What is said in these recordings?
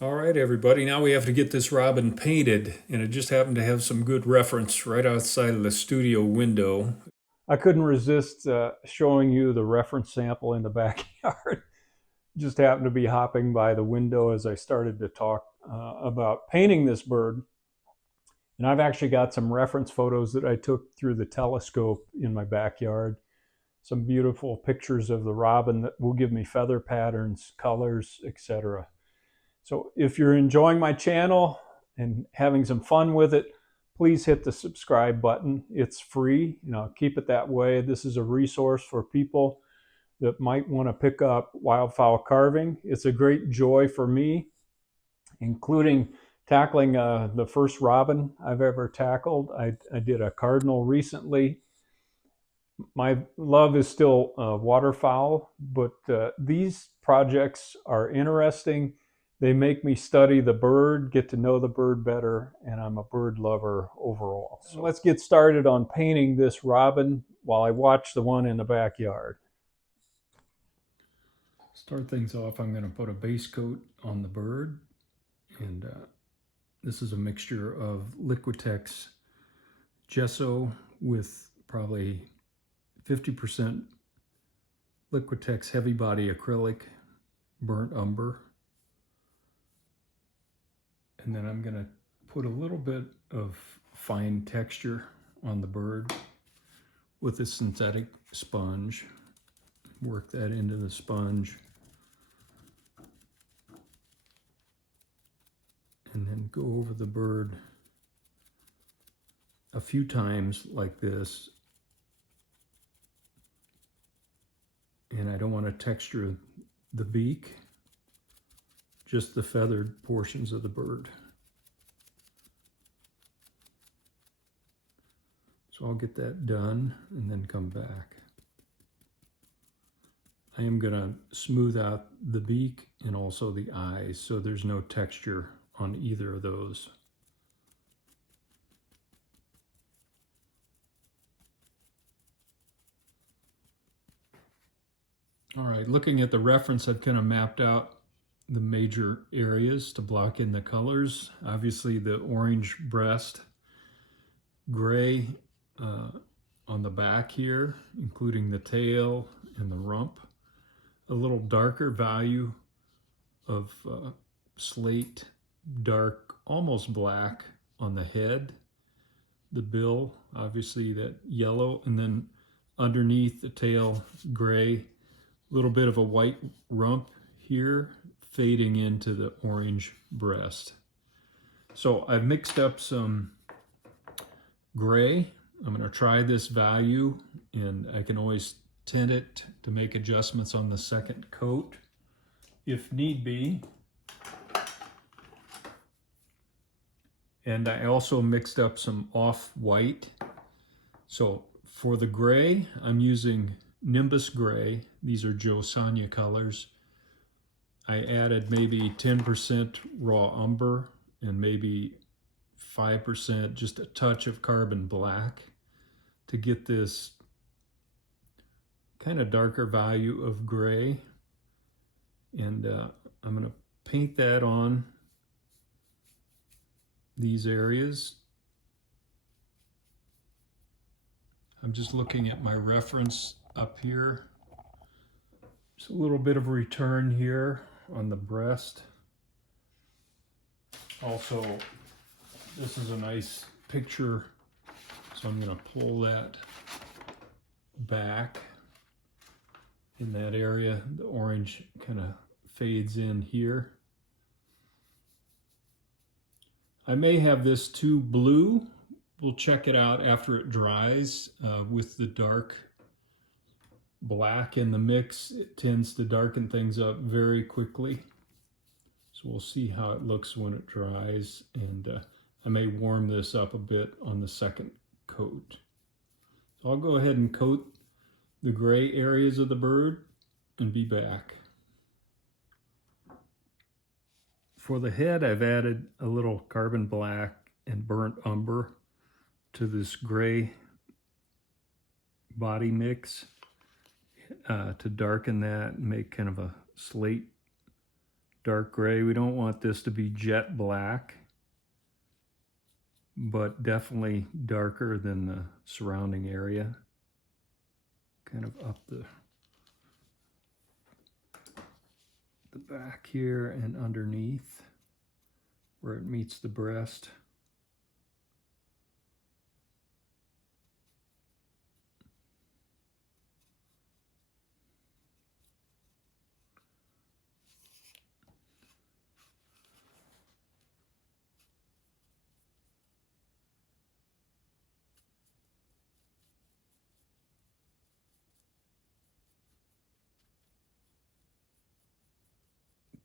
All right, everybody, now we have to get this robin painted, and it just happened to have some good reference right outside of the studio window. I couldn't resist showing you the reference sample in the backyard. Just happened to be hopping by the window as I started to talk about painting this bird. And I've actually got some reference photos that I took through the telescope in my backyard. Some beautiful pictures of the robin that will give me feather patterns, colors, etc. So if you're enjoying my channel and having some fun with it, please hit the subscribe button. It's free. Keep it that way. This is a resource for people that might want to pick up wildfowl carving. It's a great joy for me, including tackling the first robin I've ever tackled. I did a cardinal recently. My love is still waterfowl, but these projects are interesting. They make me study the bird, get to know the bird better, and I'm a bird lover overall. So let's get started on painting this robin while I watch the one in the backyard. Start things off, I'm going to put a base coat on the bird, and this is a mixture of Liquitex gesso with probably 50% Liquitex heavy body acrylic burnt umber. And then I'm going to put a little bit of fine texture on the bird with a synthetic sponge. Work that into the sponge. And then go over the bird a few times like this. And I don't want to texture the beak, just the feathered portions of the bird. So I'll get that done and then come back. I am going to smooth out the beak and also the eyes so there's no texture on either of those. All right, looking at the reference, I've kind of mapped out the major areas to block in the colors. Obviously the orange breast, gray on the back here, including the tail and the rump. A little darker value of slate, dark, almost black on the head. The bill, obviously that yellow, and then underneath the tail, gray. A little bit of a white rump here, fading into the orange breast. So I've mixed up some gray. I'm going to try this value, and I can always tint it to make adjustments on the second coat if need be. And I also mixed up some off-white. So for the gray, I'm using Nimbus Gray. These are Joe Sonia colors. I added maybe 10% raw umber and maybe 5%, just a touch of carbon black to get this kind of darker value of gray. And I'm going to paint that on these areas. I'm just looking at my reference up here. Just a little bit of a return here on the breast. Also, this is a nice picture, so I'm going to pull that back in that area. The orange kind of fades in here. I may have this too blue. We'll check it out after it dries with the dark black in the mix. It tends to darken things up very quickly. So we'll see how it looks when it dries, and I may warm this up a bit on the second coat. So I'll go ahead and coat the gray areas of the bird and be back. For the head, I've added a little carbon black and burnt umber to this gray body mix to darken that and make kind of a slate dark gray. We don't want this to be jet black, but definitely darker than the surrounding area. Kind of up the back here and underneath where it meets the breast.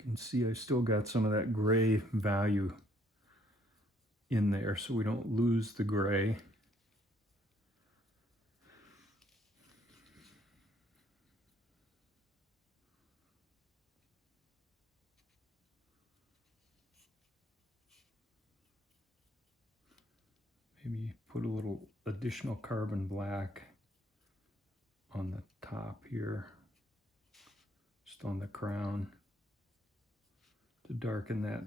You can see I still got some of that gray value in there so we don't lose the gray. Maybe put a little additional carbon black on the top here, just on the crown, to darken that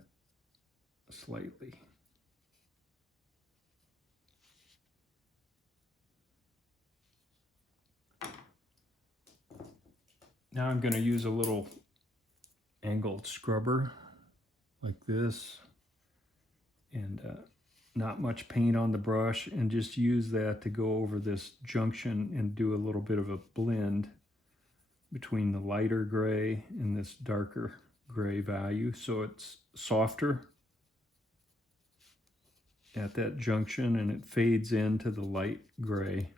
slightly. Now I'm going to use a little angled scrubber like this, and not much paint on the brush, and just use that to go over this junction and do a little bit of a blend between the lighter gray and this darker gray value, so it's softer at that junction and it fades into the light gray.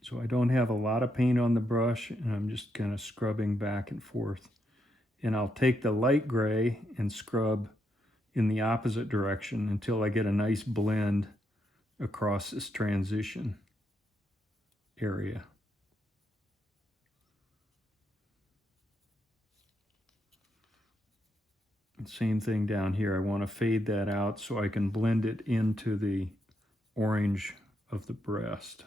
So I don't have a lot of paint on the brush, and I'm just kind of scrubbing back and forth. And I'll take the light gray and scrub in the opposite direction until I get a nice blend across this transition area. And same thing down here. I want to fade that out so I can blend it into the orange of the breast.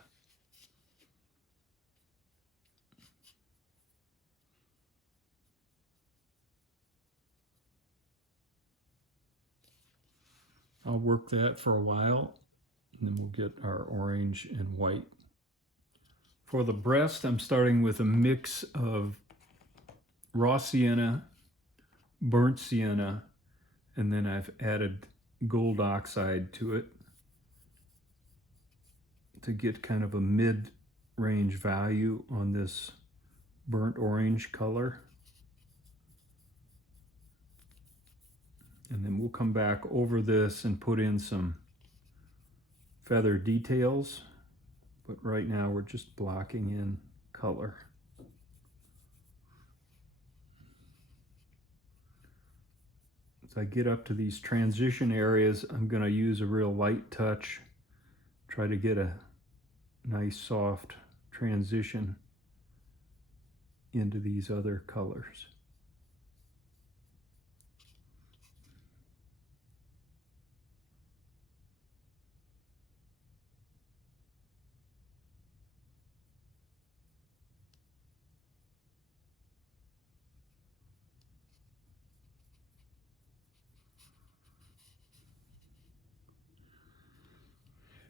I'll work that for a while, and then we'll get our orange and white. For the breast, I'm starting with a mix of raw sienna, burnt sienna, and then I've added gold oxide to it to get kind of a mid-range value on this burnt orange color. And then we'll come back over this and put in some feather details, but right now we're just blocking in color. As I get up to these transition areas, I'm going to use a real light touch, try to get a nice soft transition into these other colors.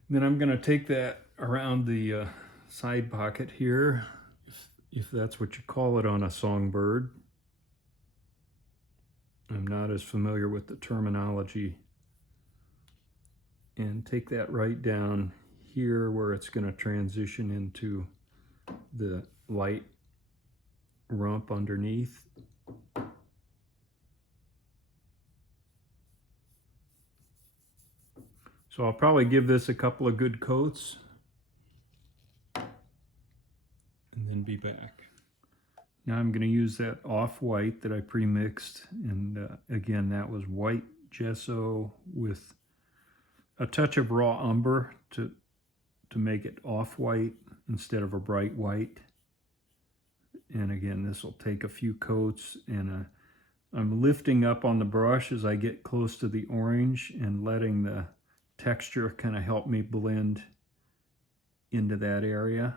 Then I'm going to take that around the side pocket here, if that's what you call it on a songbird. I'm not as familiar with the terminology. And take that right down here where it's going to transition into the light rump underneath. So I'll probably give this a couple of good coats and then be back. Now I'm going to use that off-white that I pre-mixed, and again, that was white gesso with a touch of raw umber to make it off-white instead of a bright white. And again, this will take a few coats, and I'm lifting up on the brush as I get close to the orange and letting the texture kind of help me blend into that area.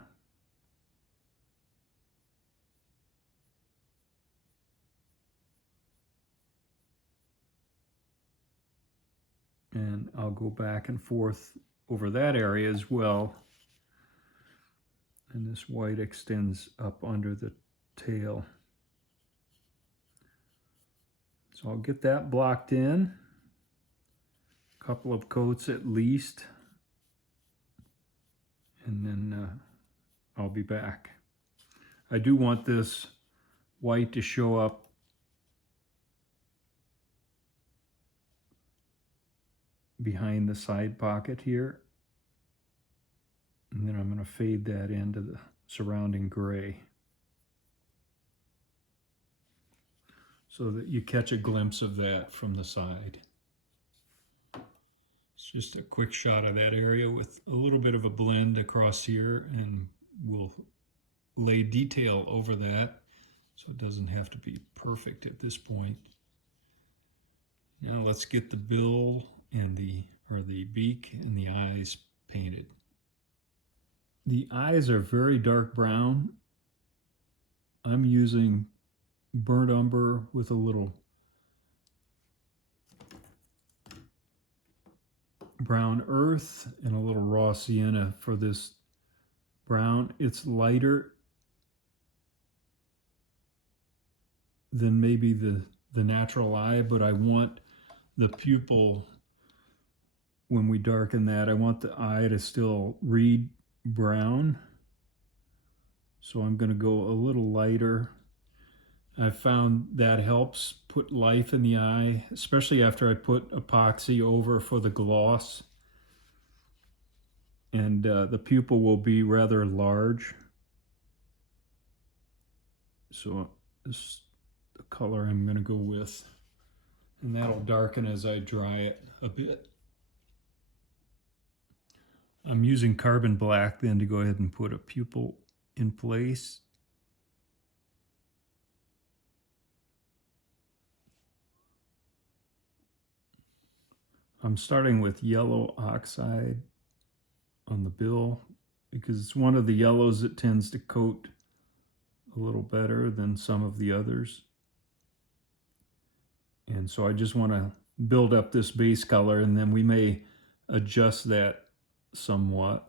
And I'll go back and forth over that area as well. And this white extends up under the tail. So I'll get that blocked in. A couple of coats at least. And then I'll be back. I do want this white to show up behind the side pocket here. And then I'm going to fade that into the surrounding gray so that you catch a glimpse of that from the side. It's just a quick shot of that area with a little bit of a blend across here, and we'll lay detail over that so it doesn't have to be perfect at this point. Now let's get the bill and the beak and the eyes painted. The eyes are very dark brown. I'm using burnt umber with a little brown earth and a little raw sienna for this brown. It's lighter than maybe the natural eye, but I want the pupil, when we darken that, I want the eye to still read brown. So I'm going to go a little lighter. I found that helps put life in the eye, especially after I put epoxy over for the gloss. And the pupil will be rather large. So this is the color I'm going to go with. And that'll darken as I dry it a bit. I'm using carbon black then to go ahead and put a pupil in place. I'm starting with yellow oxide on the bill because it's one of the yellows that tends to coat a little better than some of the others. And so I just want to build up this base color, and then we may adjust that somewhat.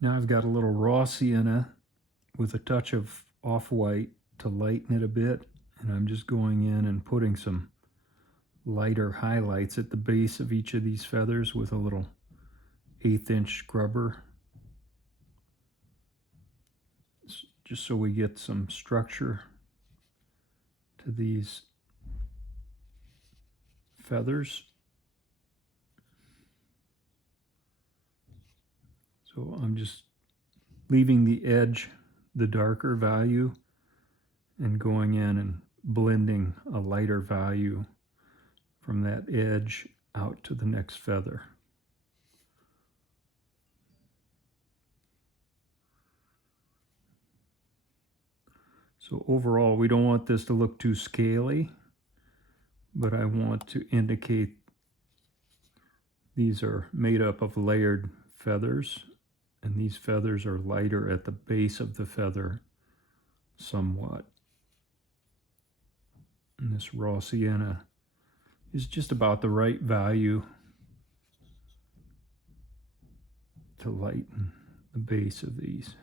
Now I've got a little raw sienna with a touch of off-white to lighten it a bit, and I'm just going in and putting some lighter highlights at the base of each of these feathers with a little 1/8 inch scrubber, just so we get some structure to these feathers. So I'm just leaving the edge the darker value and going in and blending a lighter value from that edge out to the next feather. So overall, we don't want this to look too scaly, but I want to indicate these are made up of layered feathers, and these feathers are lighter at the base of the feather somewhat. And this raw sienna is just about the right value to lighten the base of these.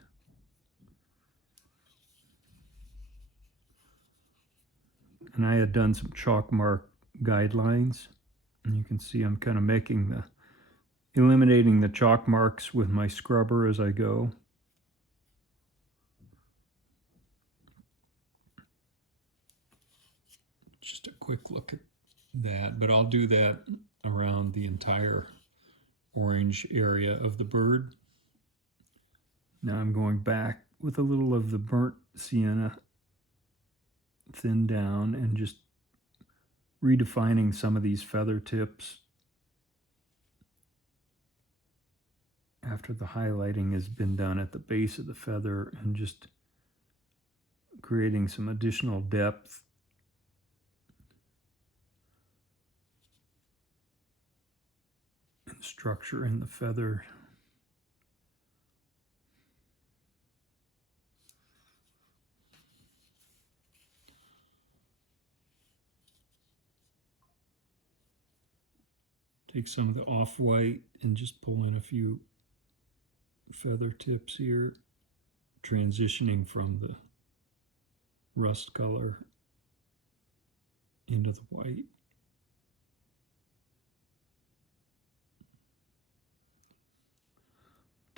And I had done some chalk mark guidelines, and you can see I'm kind of eliminating the chalk marks with my scrubber as I go. Just a quick look at that, but I'll do that around the entire orange area of the bird. Now I'm going back with a little of the burnt sienna, thin down, and just redefining some of these feather tips after the highlighting has been done at the base of the feather, and just creating some additional depth and structure in the feather. Take some of the off-white and just pull in a few feather tips here, transitioning from the rust color into the white.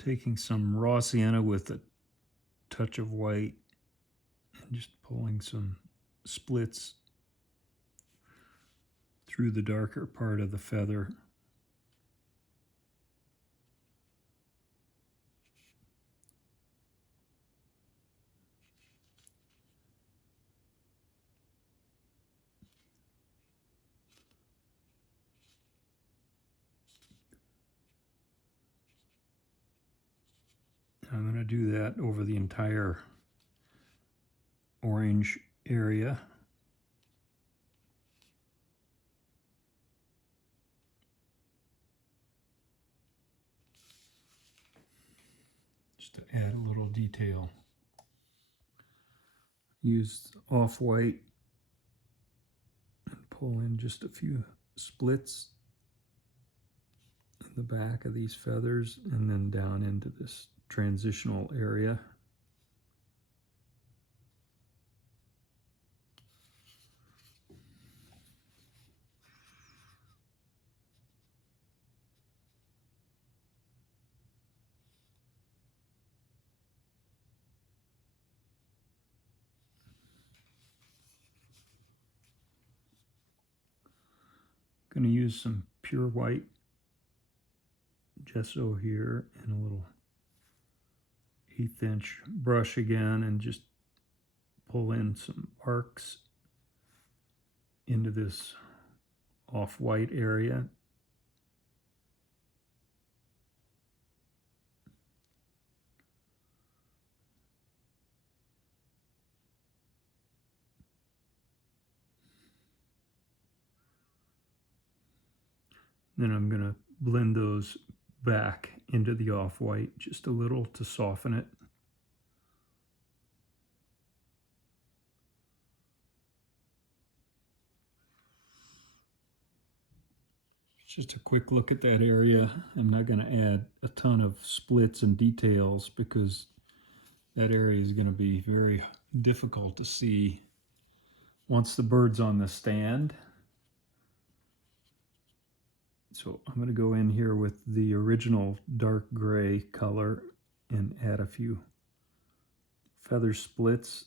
Taking some raw sienna with a touch of white and just pulling some splits through the darker part of the feather. I'm going to do that over the entire orange area. Just to add a little detail. Use off-white and pull in just a few splits in the back of these feathers and then down into this transitional area. Going to use some pure white gesso here and a little 1/8 inch brush again and just pull in some arcs into this off-white area. Then I'm going to blend those back into the off-white just a little to soften it. Just a quick look at that area. I'm not going to add a ton of splits and details because that area is going to be very difficult to see once the bird's on the stand. So I'm going to go in here with the original dark gray color and add a few feather splits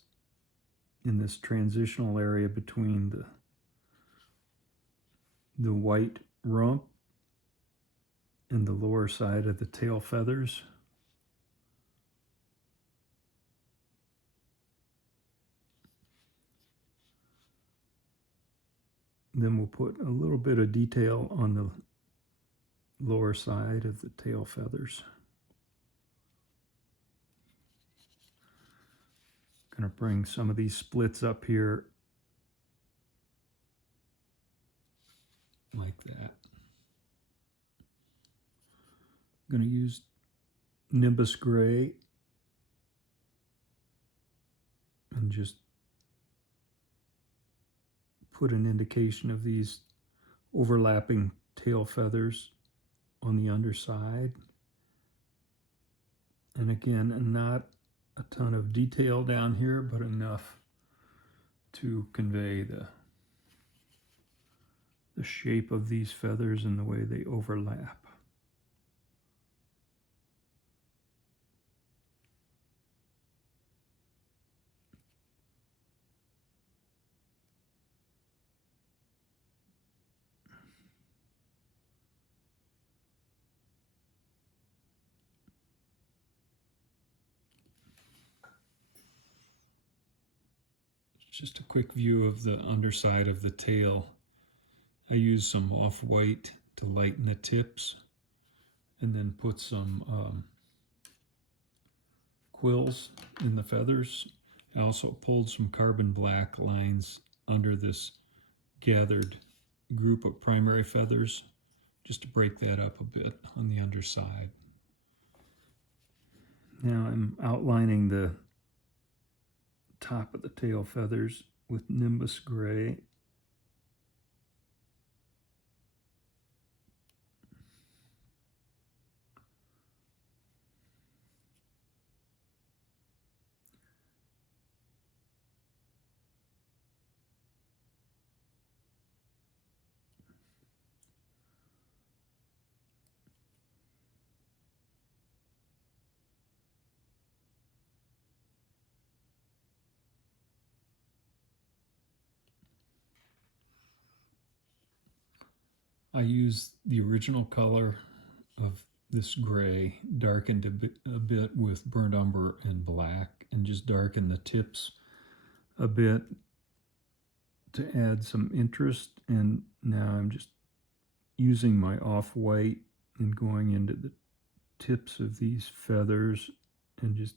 in this transitional area between the white rump and the lower side of the tail feathers. Then we'll put a little bit of detail on the lower side of the tail feathers. Going to bring some of these splits up here like that. I'm going to use Nimbus Gray and just put an indication of these overlapping tail feathers on the underside. And again, not a ton of detail down here, but enough to convey the shape of these feathers and the way they overlap. Just a quick view of the underside of the tail. I use some off-white to lighten the tips and then put some quills in the feathers. I also pulled some carbon black lines under this gathered group of primary feathers just to break that up a bit on the underside. Now I'm outlining the top of the tail feathers with Nimbus Gray. I used the original color of this gray, darkened a bit with burnt umber and black, and just darkened the tips a bit to add some interest. And now I'm just using my off-white and going into the tips of these feathers and just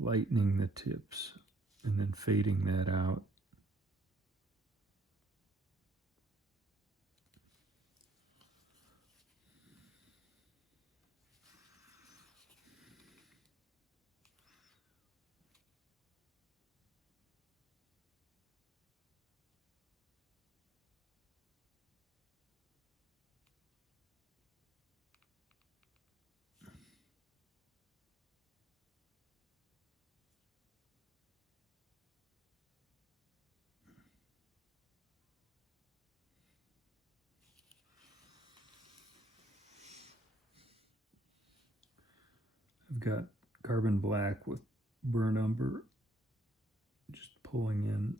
lightening the tips and then fading that out. I've got carbon black with burnt umber, just pulling in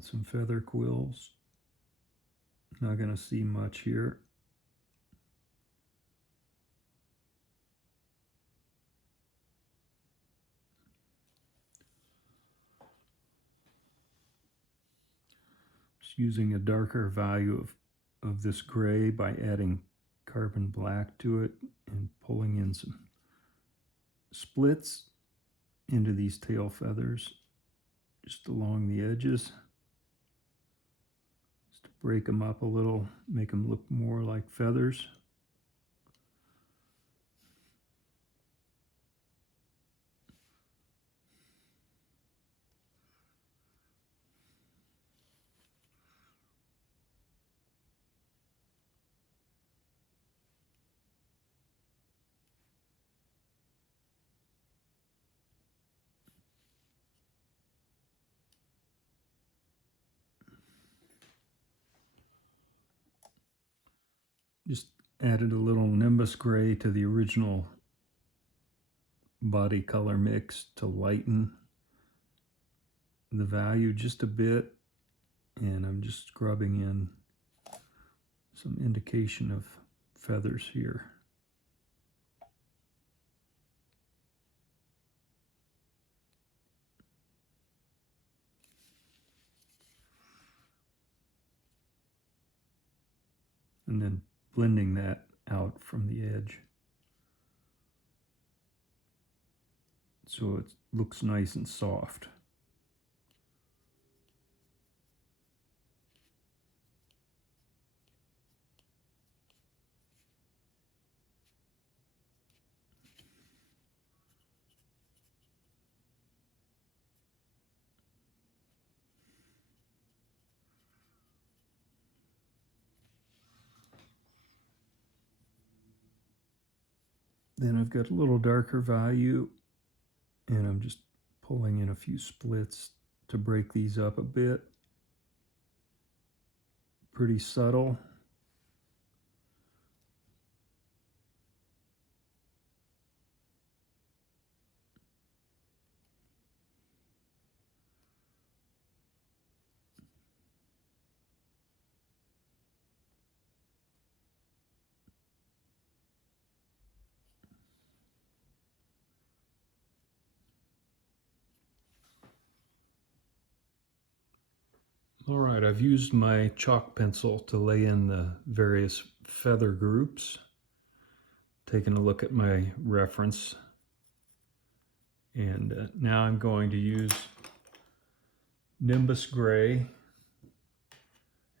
some feather quills. Not going to see much here. Just using a darker value of this gray by adding carbon black to it and pulling in some splits into these tail feathers just along the edges, just to break them up a little, make them look more like feathers. Just added a little Nimbus gray to the original body color mix to lighten the value just a bit, and I'm just scrubbing in some indication of feathers here. And then blending that out from the edge so it looks nice and soft. Then I've got a little darker value, and I'm just pulling in a few splits to break these up a bit. Pretty subtle. All right, I've used my chalk pencil to lay in the various feather groups. Taking a look at my reference, and now I'm going to use Nimbus Gray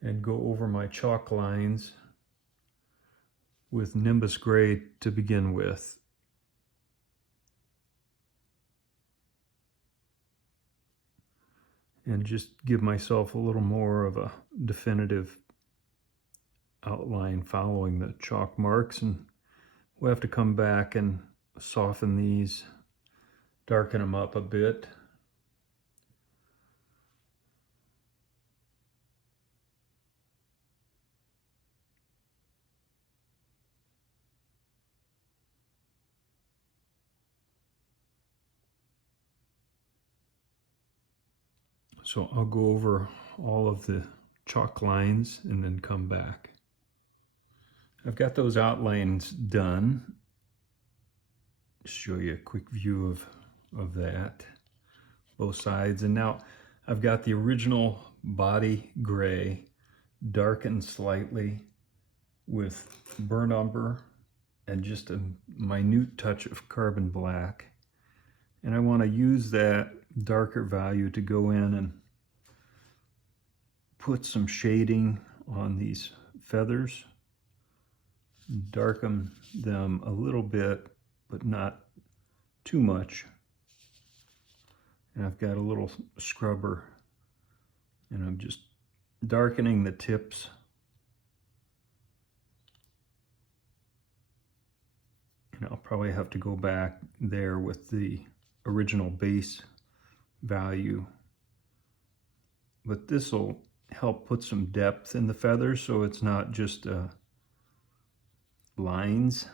and go over my chalk lines with Nimbus Gray to begin with. And just give myself a little more of a definitive outline following the chalk marks, and we'll have to come back and soften these, darken them up a bit. So I'll go over all of the chalk lines and then come back. I've got those outlines done. Show you a quick view of that, both sides. And now I've got the original body gray darkened slightly with burnt umber and just a minute touch of carbon black. And I want to use that darker value to go in and put some shading on these feathers, darken them a little bit, but not too much. And I've got a little scrubber, and I'm just darkening the tips. And I'll probably have to go back there with the original base value. But this will help put some depth in the feathers so it's not just lines.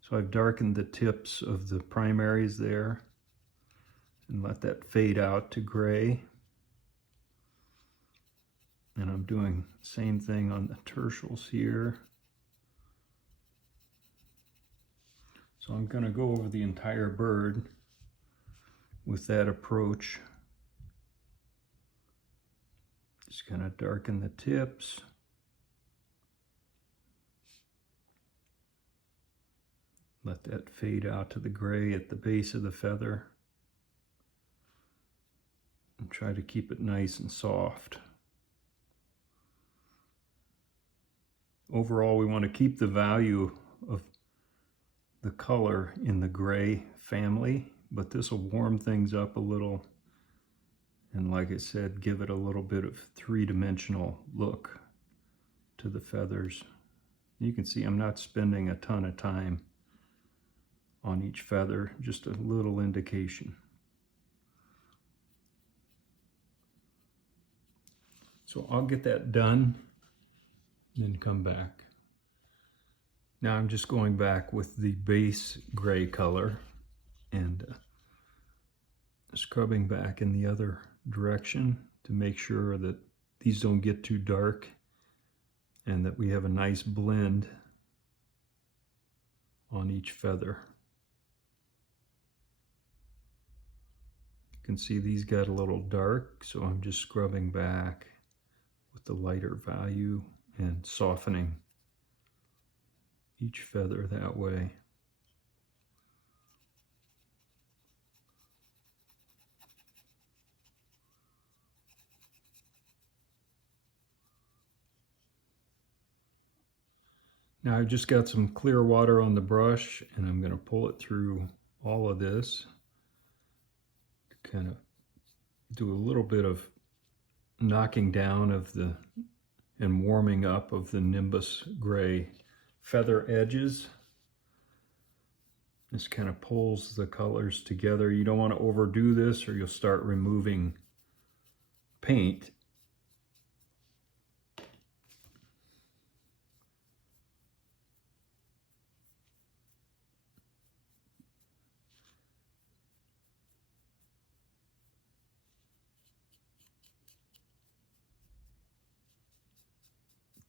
So I've darkened the tips of the primaries there and let that fade out to gray. And I'm doing the same thing on the tertials here. So I'm going to go over the entire bird with that approach. Just kind of darken the tips. Let that fade out to the gray at the base of the feather. And try to keep it nice and soft. Overall, we want to keep the value of the color in the gray family, but this will warm things up a little. And like I said, give it a little bit of three-dimensional look to the feathers. You can see I'm not spending a ton of time on each feather, just a little indication. So I'll get that done, then come back. Now I'm just going back with the base gray color and scrubbing back in the other direction to make sure that these don't get too dark and that we have a nice blend on each feather. You can see these got a little dark, so I'm just scrubbing back with the lighter value and softening each feather that way. Now I've just got some clear water on the brush and I'm going to pull it through all of this. Kind of do a little bit of knocking down of the and warming up of the nimbus gray feather edges. This kind of pulls the colors together. You don't want to overdo this or you'll start removing paint.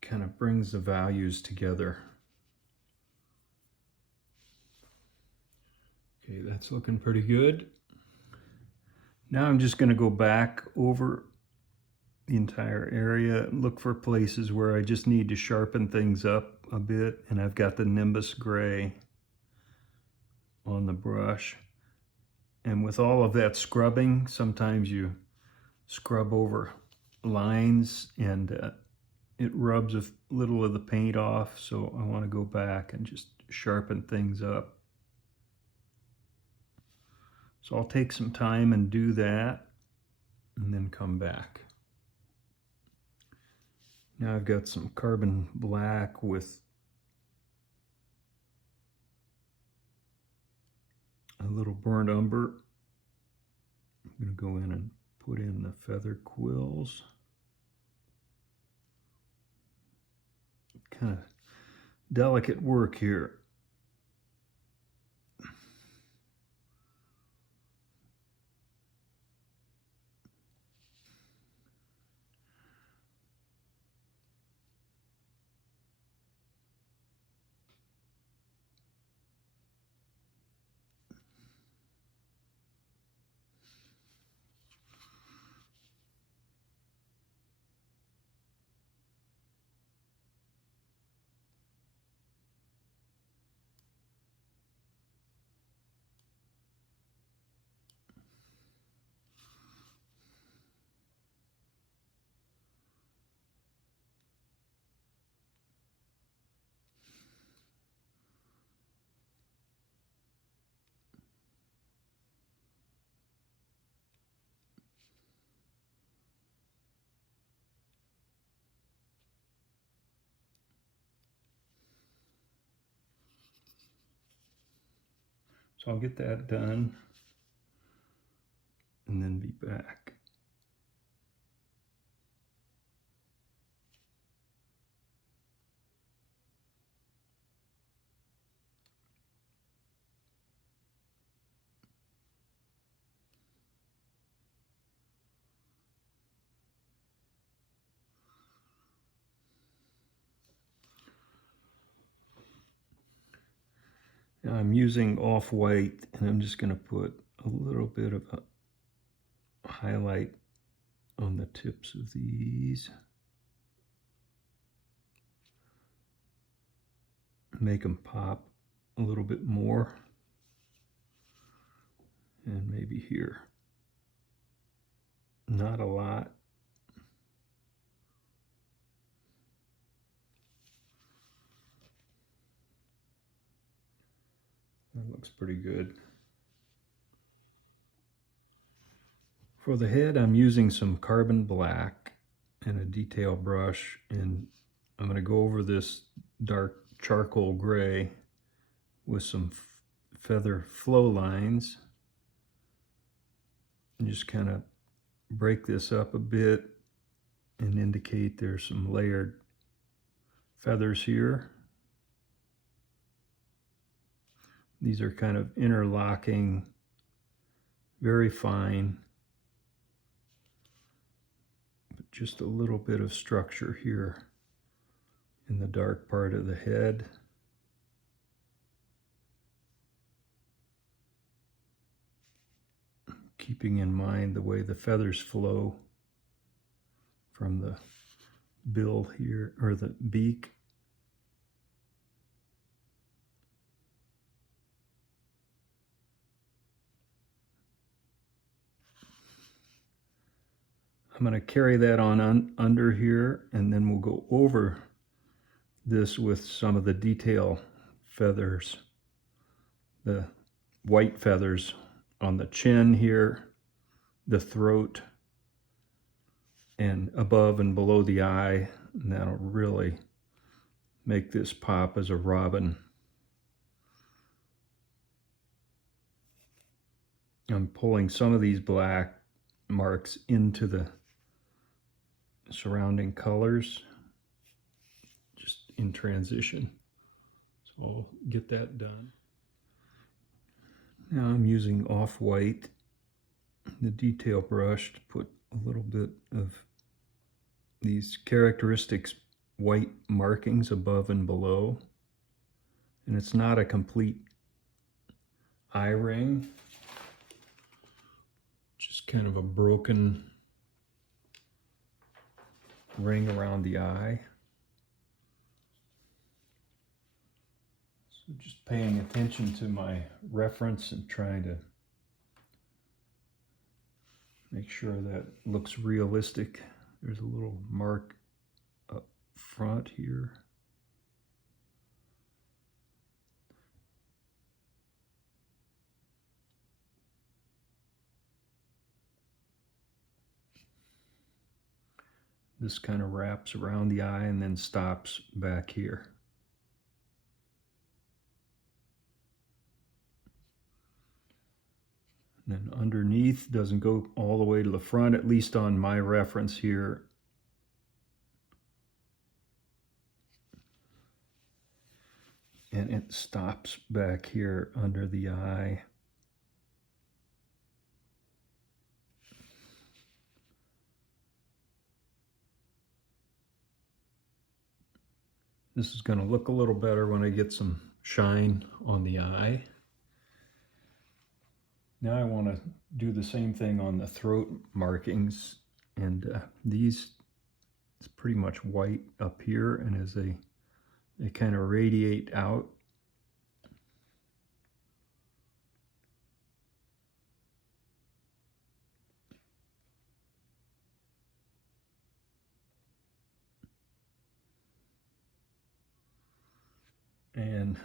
Kind of brings the values together. Okay, that's looking pretty good. Now I'm just going to go back over the entire area and look for places where I just need to sharpen things up a bit, and I've got the nimbus gray on the brush. And with all of that scrubbing, sometimes you scrub over lines and it rubs a little of the paint off, so I want to go back and just sharpen things up. So I'll take some time and do that, and then come back. Now I've got some carbon black with a little burnt umber. I'm going to go in and put in the feather quills. Kind of delicate work here. So I'll get that done and then be back. Now I'm using off-white, and I'm just going to put a little bit of a highlight on the tips of these. Make them pop a little bit more. And maybe here. Not a lot. That looks pretty good. For the head, I'm using some carbon black and a detail brush, and I'm going to go over this dark charcoal gray with some feather flow lines and just kind of break this up a bit and indicate there's some layered feathers here. These are kind of interlocking, very fine, but just a little bit of structure here in the dark part of the head. Keeping in mind the way the feathers flow from the bill here, or the beak. I'm going to carry that on under here, and then we'll go over this with some of the detail feathers, the white feathers on the chin here, the throat, and above and below the eye, and that'll really make this pop as a robin. I'm pulling some of these black marks into the surrounding colors, just in transition. So I'll get that done. Now I'm using off-white, the detail brush, to put a little bit of these characteristics white markings above and below. And it's not a complete eye ring, just kind of a broken ring around the eye. So just paying attention to my reference and trying to make sure that looks realistic. There's a little mark up front here. This kind of wraps around the eye and then stops back here. And then underneath doesn't go all the way to the front, at least on my reference here. And it stops back here under the eye. This is going to look a little better when I get some shine on the eye. Now I want to do the same thing on the throat markings, and these, it's pretty much white up here, and as they kind of radiate out. And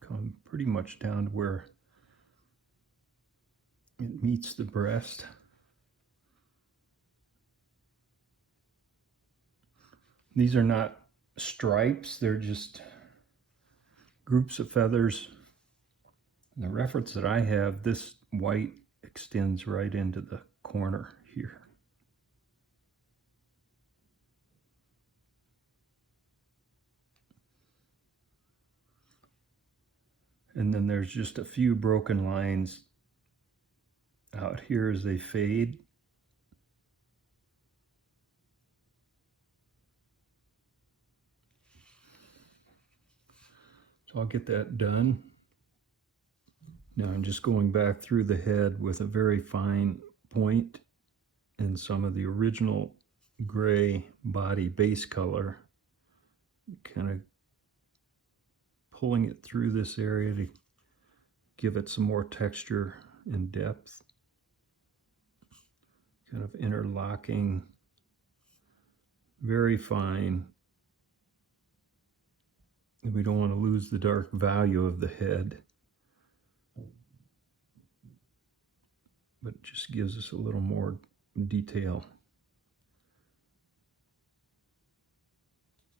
come pretty much down to where it meets the breast. These are not stripes, they're just groups of feathers The reference that I have, this white extends right into the corner here. And then there's just a few broken lines out here as they fade. So I'll get that done. Now I'm just going back through the head with a very fine point and some of the original gray body base color, kind of pulling it through this area to give it some more texture and depth, kind of interlocking, very fine. We don't want to lose the dark value of the head, but it just gives us a little more detail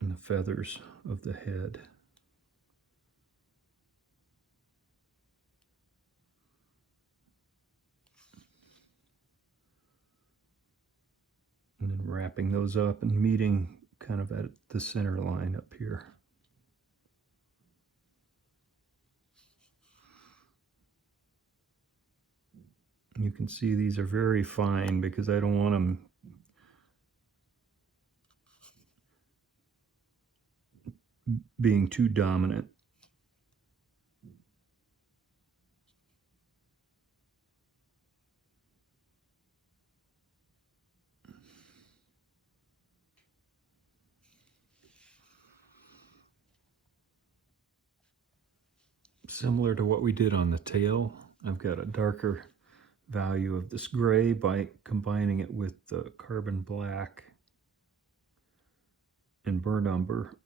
in the feathers of the head. And then wrapping those up and meeting kind of at the center line up here. You can see these are very fine because I don't want them being too dominant. Similar to what we did on the tail, I've got a darker value of this gray by combining it with the carbon black and burnt umber,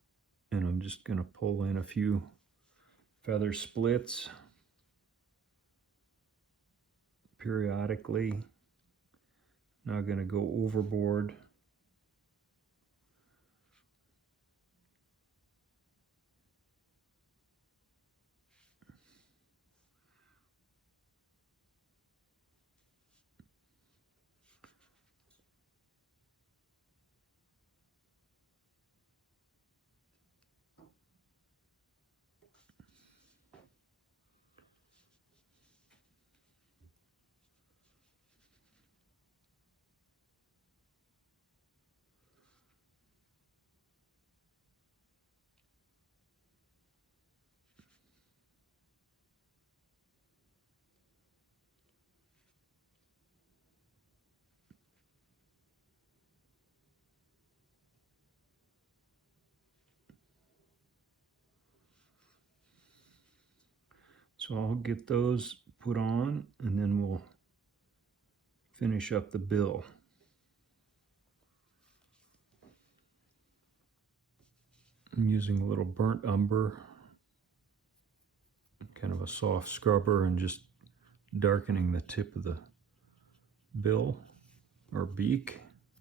and I'm just going to pull in a few feather splits periodically. Now I'm going to go overboard. So I'll get those put on and then we'll finish up the bill. I'm using a little burnt umber, kind of a soft scrubber, and just darkening the tip of the bill or beak.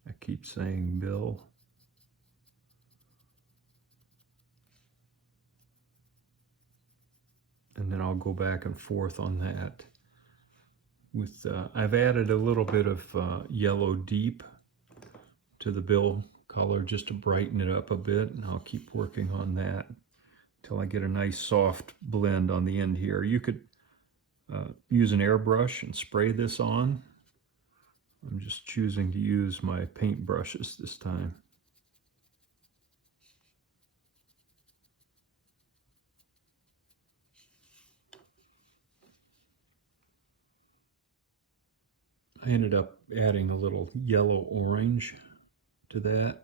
I keep saying bill. And then I'll go back and forth on that. With I've added a little bit of yellow deep to the bill color just to brighten it up a bit, and I'll keep working on that until I get a nice soft blend on the end here. You could use an airbrush and spray this on. I'm just choosing to use my paint brushes this time. I ended up adding a little yellow orange to that,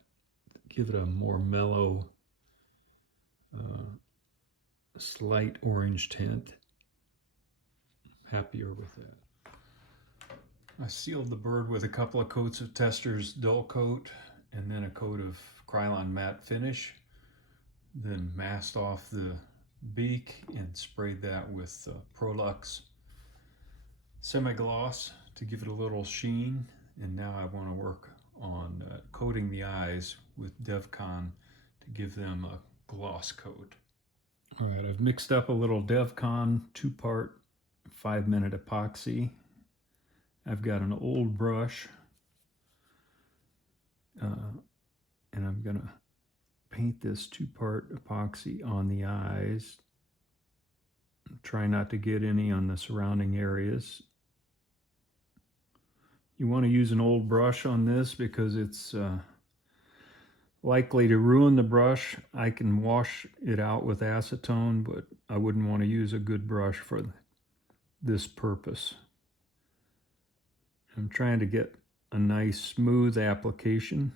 give it a more mellow, slight orange tint. Happier with that. I sealed the bird with a couple of coats of Tester's Dull Coat and then a coat of Krylon Matte Finish. Then masked off the beak and sprayed that with Prolux Semi-Gloss to give it a little sheen. And now I want to work on coating the eyes with DevCon to give them a gloss coat. All right, I've mixed up a little DevCon 2-part 5-minute epoxy. I've got an old brush, and I'm going to paint this 2-part epoxy on the eyes. Try not to get any on the surrounding areas. You want to use an old brush on this because it's likely to ruin the brush. I can wash it out with acetone, but I wouldn't want to use a good brush for this purpose. I'm trying to get a nice smooth application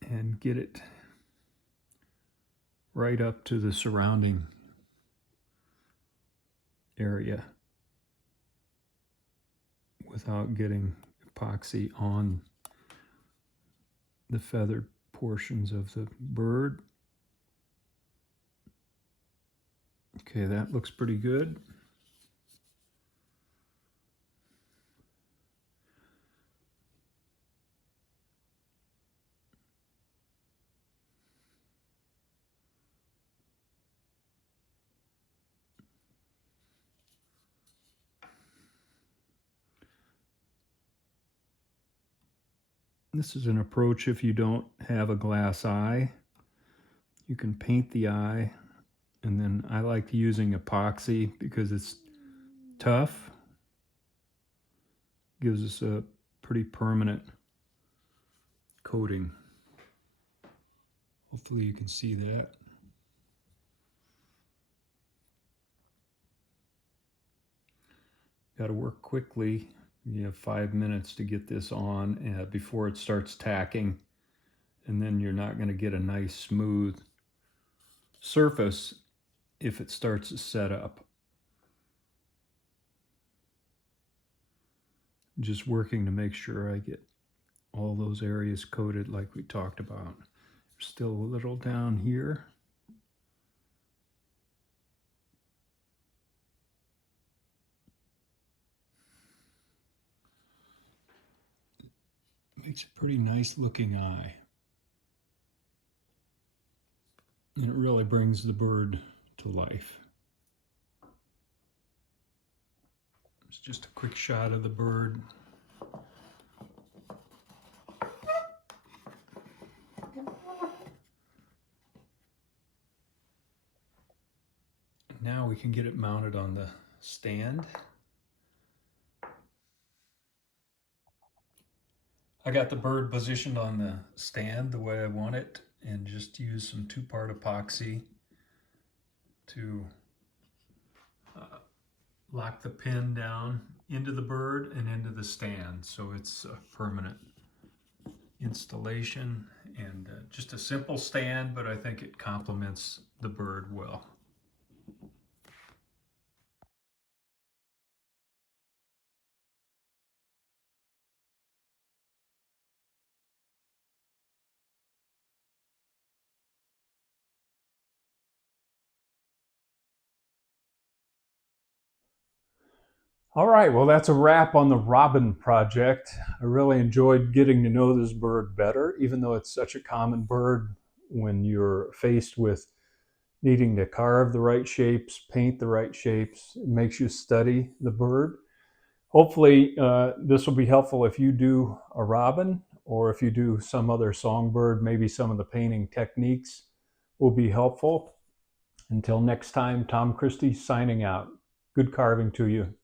and get it right up to the surrounding area without getting epoxy on the feathered portions of the bird. Okay, that looks pretty good. This is an approach if you don't have a glass eye. You can paint the eye, and then I like using epoxy because it's tough. Gives us a pretty permanent coating. Hopefully you can see that. Got to work quickly. You have 5 minutes to get this on before it starts tacking, and then you're not going to get a nice smooth surface if it starts to set up. Just working to make sure I get all those areas coated like we talked about. Still a little down here. Makes a pretty nice looking eye. And it really brings the bird to life. It's just a quick shot of the bird. Now we can get it mounted on the stand. I got the bird positioned on the stand the way I want it, and just use some 2-part epoxy to lock the pin down into the bird and into the stand, so it's a permanent installation. And just a simple stand, but I think it complements the bird well. All right, well, that's a wrap on the robin project. I really enjoyed getting to know this bird better, even though it's such a common bird. When you're faced with needing to carve the right shapes, paint the right shapes, it makes you study the bird. Hopefully, this will be helpful if you do a robin, or if you do some other songbird. Maybe some of the painting techniques will be helpful. Until next time, Tom Christie signing out. Good carving to you.